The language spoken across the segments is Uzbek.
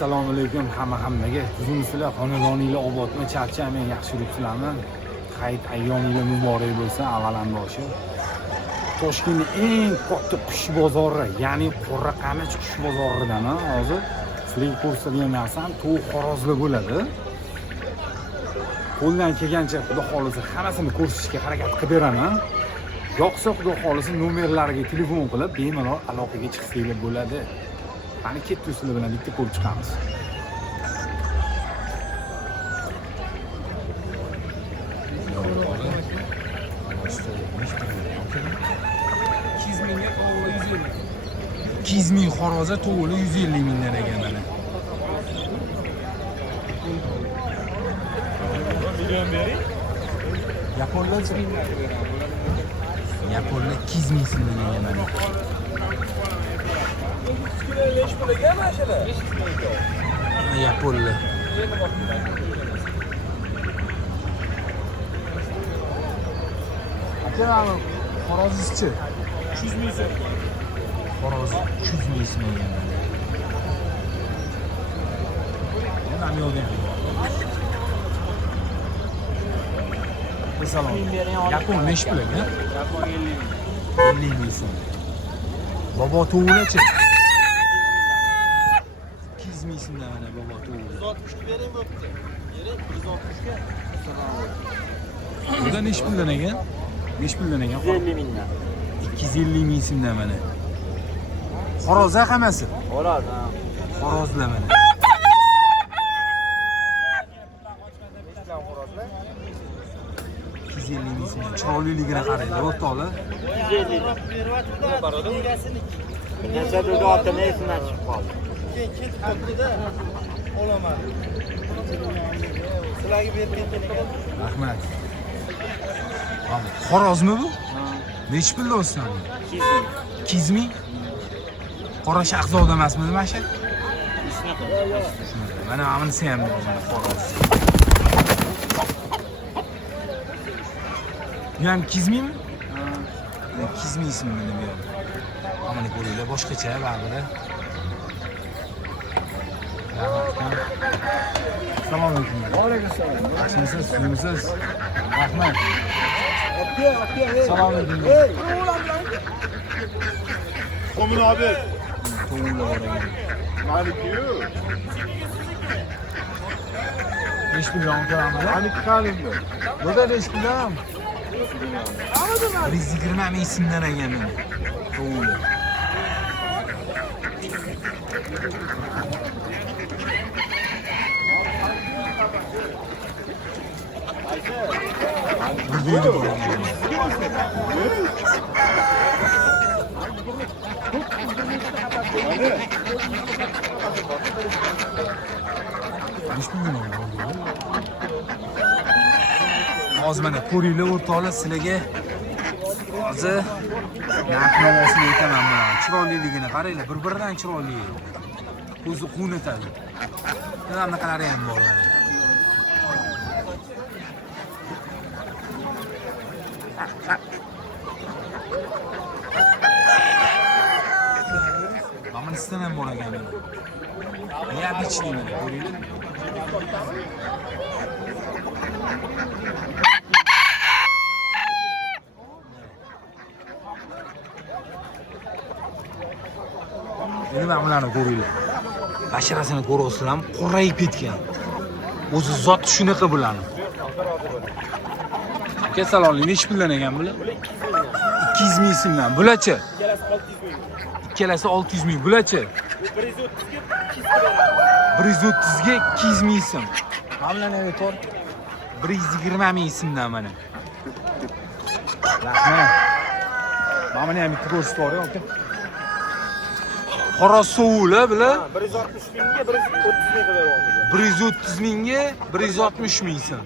Assalomu alaykum hammaga. Buzunsizlar, xonadoninglar obodmi, charchamen, yaxshi yuribsizlarmi? Hayit ayyominglar muborak bo'lsin, avvalamboshiq. Toshkentning eng katta qush bozori, ya'ni Qo'raqamish qush bozoridan hozir sizlarga ko'rsatadigan narsam tovuq xorozlar bo'ladi. Qo'ldan kelgancha xudo xolisa hammasini ko'rsatishga harakat qilib beraman. Yo'qsa xudo xolisa nomerlariga telefon qilib bemalol aloqaga chiqsanglar bo'ladi. Qani ketdik sizlar bilan bitta ko'rib chiqamiz. Kizmi xoroza to'g'ri 150 mingdan ekan mana. Yaponlar kizmisidan ekan mana. Yaponlar. Aka, xorozchi 200 ming so'm. Xoroz 200 ming so'm ekan. Nima yo'qdi? Salom. Yapon nesh pul ekan? Yapon 50 ming. 50 ming so'm. Bobo to'g'richi? 200 ming so'mdan mana bobo to'g'ri. 160 ga bering bo'pti. Bering 160 ga. Buda nesh puldan ekan? Nesh puldan ekan? 150 mingdan. 250 ming so'mdan mana. Xorozlar hammasi. Xo'roz, ha. Xorozlar mana. Islam xorozlar. 250 ming so'm. Chiroyliligini qaranglar, o'rtoqlar. 150 dan. Necha do'da otini esidan chiqib qoldi. Ketib qoldi-da. Olaman. Sizlarga berib ketgan. Rahmat. Xorozmi bu? Nech pulda o'ssan? 200 ming. Qora shahzoda emasmi nima shu? Mana bunisi ham xoroz. Bu ham 200 mingmi? 200 ming so'mmi bu yo'q. Mana ko'ringlar, boshqacha baribir. Assalomu alaykum. Va alaykum assalom. Yaxshimisiz, suyimsiz? Rahmat. Assalomu alaykum. Qo'min abi. To'g'ri o'ragan. Maliki-yu. Nesh puldan ko'ramiz? Maliki qalindi. Burada nesh puldan? 120 ming so'mdan ekan mana. To'g'ri. Bulduydu bu. Hozir mana ko'ringlar o'rtoqlar, sizlarga hozir narx-navosini aytaman mana. Chiroyliligini qaranglar, bir-biridan chiroyli. Ko'zi quvnatadi. Mana bunaqalari ham bor. Mana sizdan ham bor ekan mana. Neobычный mana, ko'ringlar. Nima bularni ko'ringlar. Basharasini ko'rasizlarmi? Qorayib ketgan. O'zi zot shunaqa bularni. Kasalonlik nech puldan ekan bular? 200 ming so'mdan. Bularchi? Ikkalasi 600 ming. Bularchi? 130 ga 200 ming so'm. Mana bularni to'g'ri. 120 ming so'mdan mana. Rahmat. Mana ham bitta ko'rsatib bor-ku, aka. Qora suvlar bular 160 mingga 130 ming qilib bermoqda. 130 mingga 160 ming so'm.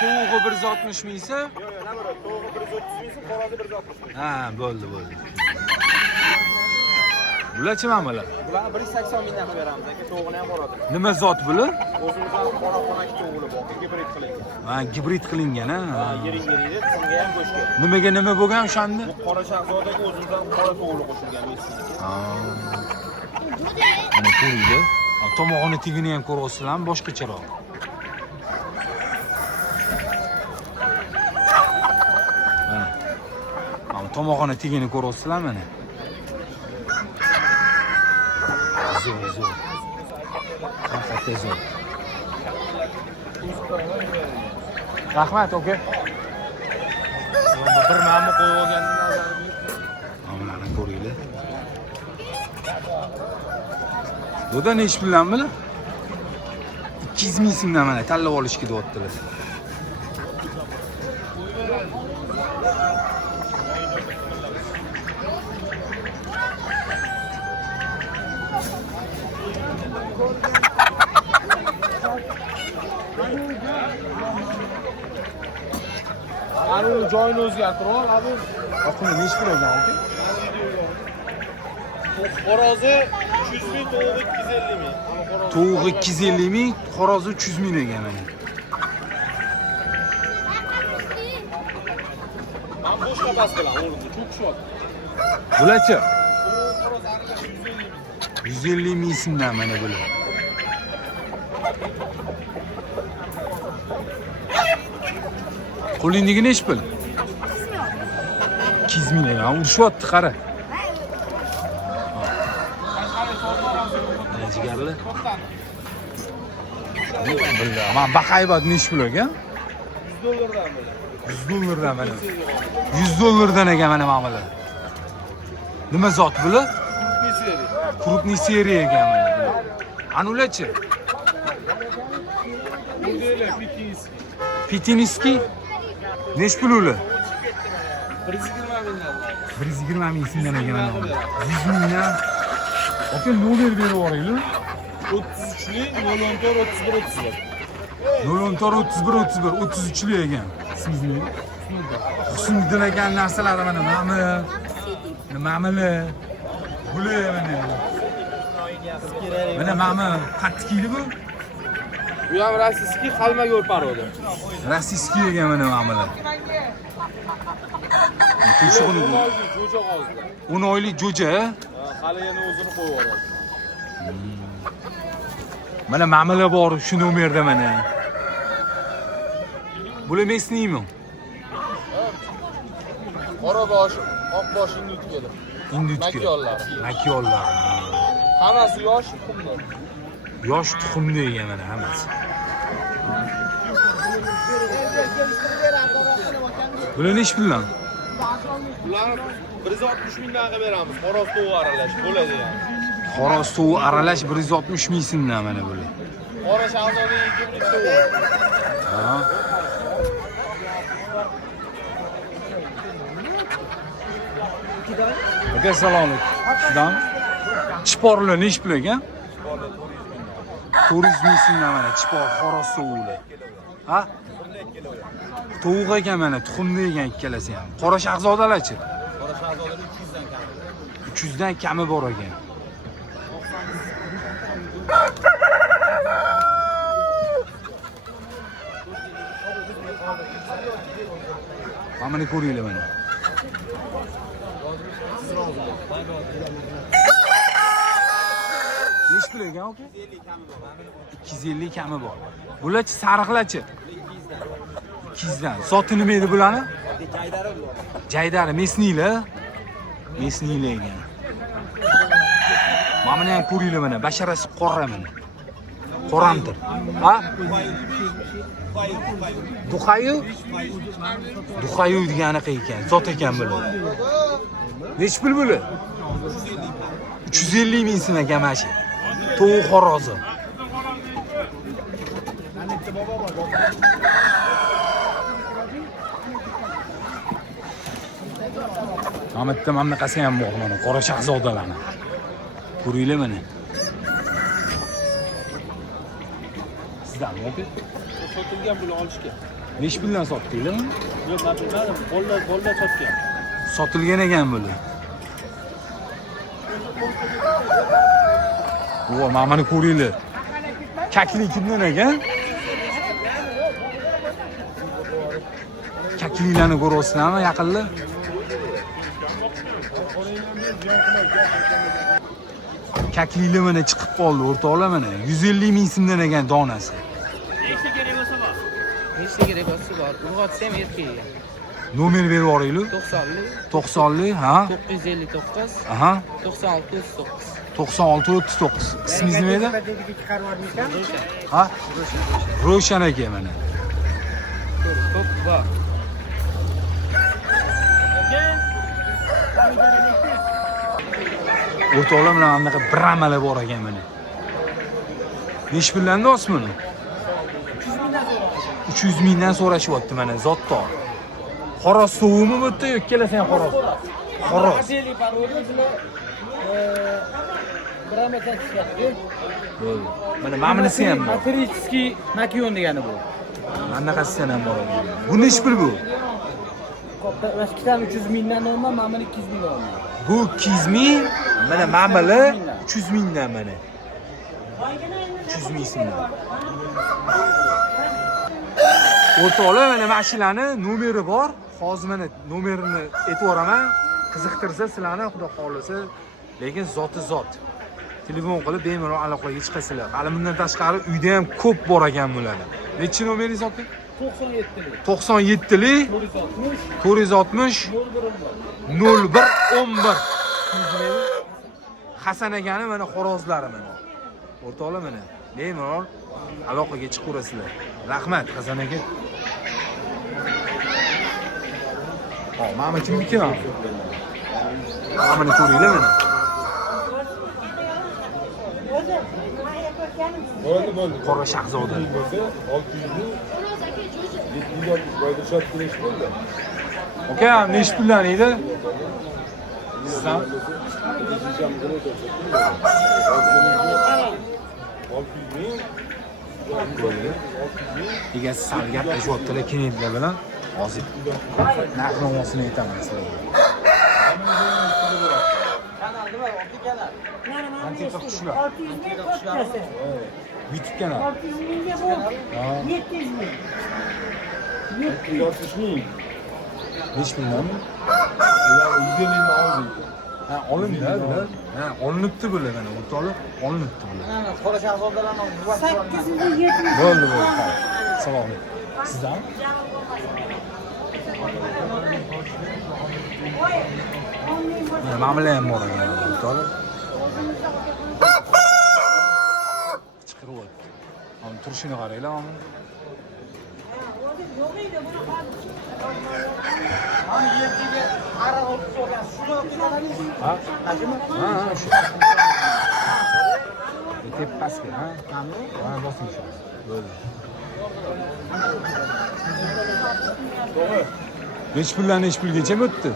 To'g'ri 160 ming so'm. Yo'q, nima to'g'ri 130 ming so'm, xorozi 160 ming. Ha, bo'ldi. Bularchi mana bular? Bularni 180 mingdan qilib beramiz aka, to'g'rini ham boradi. Nima zot bular? O'zimizdan qora xonaki to'g'ri bor, gibrid qilingan. Ha, gibrid qilingan, ha. Yiring yeydi, qimga ham go'shtga. Nimaga nima bo'lgan o'shanda? Bu qora shahzodaga o'zimizdan qora to'g'ri qo'shilgan. Ha. Mana ko'ringlar. Tomog'ini tigini ham ko'ryapsizlarmi? Boshqacharoq. Mana. Tomog'ini tigini ko'ryapsizlar mana. Zo'r. Haqiqatda zo'r. Rahmat, aka. Bir ma'mi qo'yib olgandan Mana ko'ringlar. Buda nech puldan bilan? 200 ming so'mdan mana tanlab olishga deyaptilar. Ani joyini o'zgartirib ol, abi. Oqini nech pul olgan aka? Xo'rozi 300 ming, to'g'ri 250 ming. Tovuq 250 ming, xorozi 300 ming ekan mana. Men boshqa bas bilan o'rnida çok shot. Bularchi? 150 ming so'mdan mana bular. Qo'lingdagi nech pul? 200 ming ekan. Urishyapti, qara. Jigarli. Men baqaybat nech pul ekan? $100 mana. $100 ekan mana ma'mula. Nima zot buli? Krupniy seriya ekan mana. Anularchi? Pitiniski. Nech pul ular? 120 ming so'mdan ekan mana. 100 mingdan. Aka nomer berib yuboringlar. 33li 014 31 31. 014 33li ekan. Ismingiz nima? Husniddin ekan narsalar mana ma'muli. Bular mana. Mana ma'mi qattiqli bu. Bu ham rossiyskiy qalmaga o'rparadi. Rossiyskiy ekan mana ma'muli. Teshig'ini Jo'ja g'ozda. 10 oylik jo'ja. Hali yana o'zini qo'yib yuboradi. Mana ma'mula bor shu nomerda mana. Bular mesniymi? Qora bosh, oq bosh indutkalar. Indutki. Makyollar. Hammasi yosh tuxumli. Yosh tuxumli ekan mana hammasi. Bular nech puldan? Ularni 160 mingdan qilib beramiz. Xo'roz tovuq aralash bo'ladi yani. Xo'roz tovuq aralash 160 ming so'mdan mana bular. Qora shahzoda 2 ming tovuq. Ha. Aka salom alaykum. Sizdan chiporlar nech pul ekan? 400 ming so'mdan mana chipor xo'roz tovuqlar. Ha? Tovuq ekan mana, tuxumli ekan ikkalasi ham. Qora shahzodalarchi? Qora shahzoda 300 dan kam. 300 dan kami bor ekan. Mana ko'ringlar mana. Nech pul ekan aka? 250 kami bor. Bularchi sariqlarchi? 200 dan. Soti nima edi bularni? Jaydari mesniylar. Mesniylar ekan. Mana ham ko'ringlar mana, basharasi qora mana. Qoramdir. Ha? Duxayu degani ekan, zot ekan bular. Nech pul bular? 350 ming so'm ekan mana shu. Tovuq xo'rozi. Amatda mana qasi ham bor mana, qora shahzodalarni. Ko'ringlar mana. Sizdan yo'q? Sotilgan pul olishga. Nech puldan sotdinglar? Yo'q, men bilmadim. Qo'lda sotgan. Sotilgan ekan bular. Voy, mana ko'ringlar. Kakli kimdan ekan? Kaklilarni ko'ryapsizlarmi yaqinda? Kaklili mana chiqib qoldi o'rtoqlar mana 150 ming so'mdan ekan donasi. Nechta kerak bo'lsa bor. Uyg'otsam erkak. Nomer berib yuboringlar. 90li, ha? 959 Aha. 96 39. 96 39. Ismingiz nima edi? Ha? Ro'shan aka mana. Ko'p bor. O'rtoqlar bilan anaqa bir amali bor ekan mana. Nechi pullarni osmini? 300 mingdan so'rashyapti mana zotto. Xoros suvimi bu yerda yo'q, kelasan xoros. Xoros. Mana mamnisi ham bor. Atrический makyon degani bu. Anaqasidan ham bor. Bu nechi pul bu? Ikkitani 300 mingdan olma, mana 200 mingdan olma. Bu 200 ming, mana mamili 300 mingdan mana. 300 ming so'mdan. O'rtoqlar mana mashinani nomeri bor. Hozir mana nomerini aytib o'raman. Qiziqtirsa sizlarni xudo xolisa, lekin zoti zot. Telefon qilib bemalol aloqaga chiqasizlar. Hali bundan tashqari uyda ham ko'p bor ekan bular. Nechi nomeringiz aka? 97lik 460 0111. Hasan akani mana xorozlari mana. O'rtoqlar mana bemalol aloqaga chiqaverasizlar. Rahmat Hasan aka. Mana kimniki mana? Mana ko'ringlar mana. Bo'ldi. Qora shahzoda. 600 ming 760 boyda shot qilish bo'ldi. Aka, nechi puldan edi? Sizdan 600 ming egasi sal gaplashyaptilar klientlar bilan. Hozir narx-navosini aytaman sizlarga. Antiqa qushlar. 600 ming qo'shilsa. YouTube kanal. 600 mingga bu 700 ming. 760 ming. 5 millionmi? Ya 150 ming oldik. Ha, olindi bular. Ha, olinibdi bular mana o'rtoqlar, olinibdi bular. Qora shahzodalarni 8 ming 700. Bo'ldi. Salom. Sizdan? Mana mamla ham bor ekan o'rtoqlar. Chiqiryapti. Ham turishini qaranglar, ham. Ha? Ha, shu. Tepasiga, ha? Ha, bosing shu. Bo'ldi. Nechi puldan nechi pulgacha o'tdi?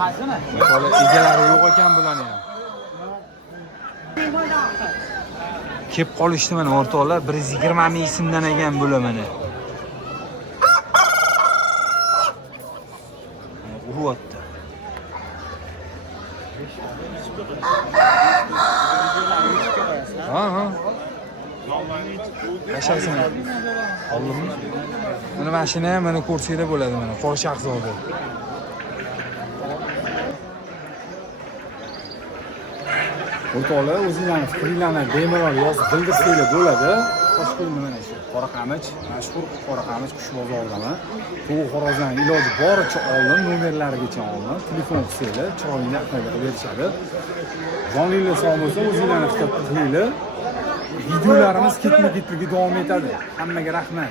Qazimi? Bola egalari yo'q ekan bularni ham. Kelib qolishdi mana o'rtoqlar, 120 ming so'mdan ekan bular mana. Uryapti. Ha. Qashaqsan. Oldimmi? Mana mashina ham mana ko'rsanglar bo'ladi mana, Qora shahzoda. O'rtoqlar, o'zinglarning fikringlarni bemalol yozib bildirsanglar bo'ladi. Toshkentda mana shu Qora Qamich, mashhur Qora Qamich qush bozoridaman. Bu xorozlarni iloji boricha oldim, nomerlarigacha oldim. Telefon qilsanglar, chiroyli narxlarga berishadi. Joninglar sog' bo'lsa, o'zinglarni kitob qilinglar. Videolarimiz ketma-ketligi davom etadi. Hammaga rahmat.